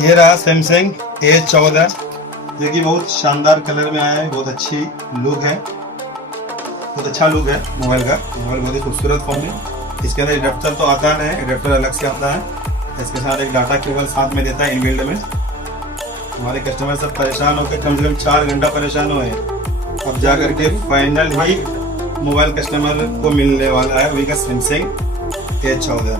ये रहा Samsung A14 जो कि बहुत शानदार कलर में आया है, बहुत अच्छी लुक है, बहुत अच्छा लुक है मोबाइल का। मोबाइल बहुत ही खूबसूरत फोन है। इसके अंदर एडेप्टर तो आता है, एडेप्टर अलग से आता है। इसके साथ एक डाटा केबल साथ में देता है इनबिल्ड में। हमारे कस्टमर सब परेशान होकर कम से कम 4 घंटा परेशान हुए, अब जा करके फाइनल ही मोबाइल कस्टमर को मिलने वाला है, वही का सैमसंग A14।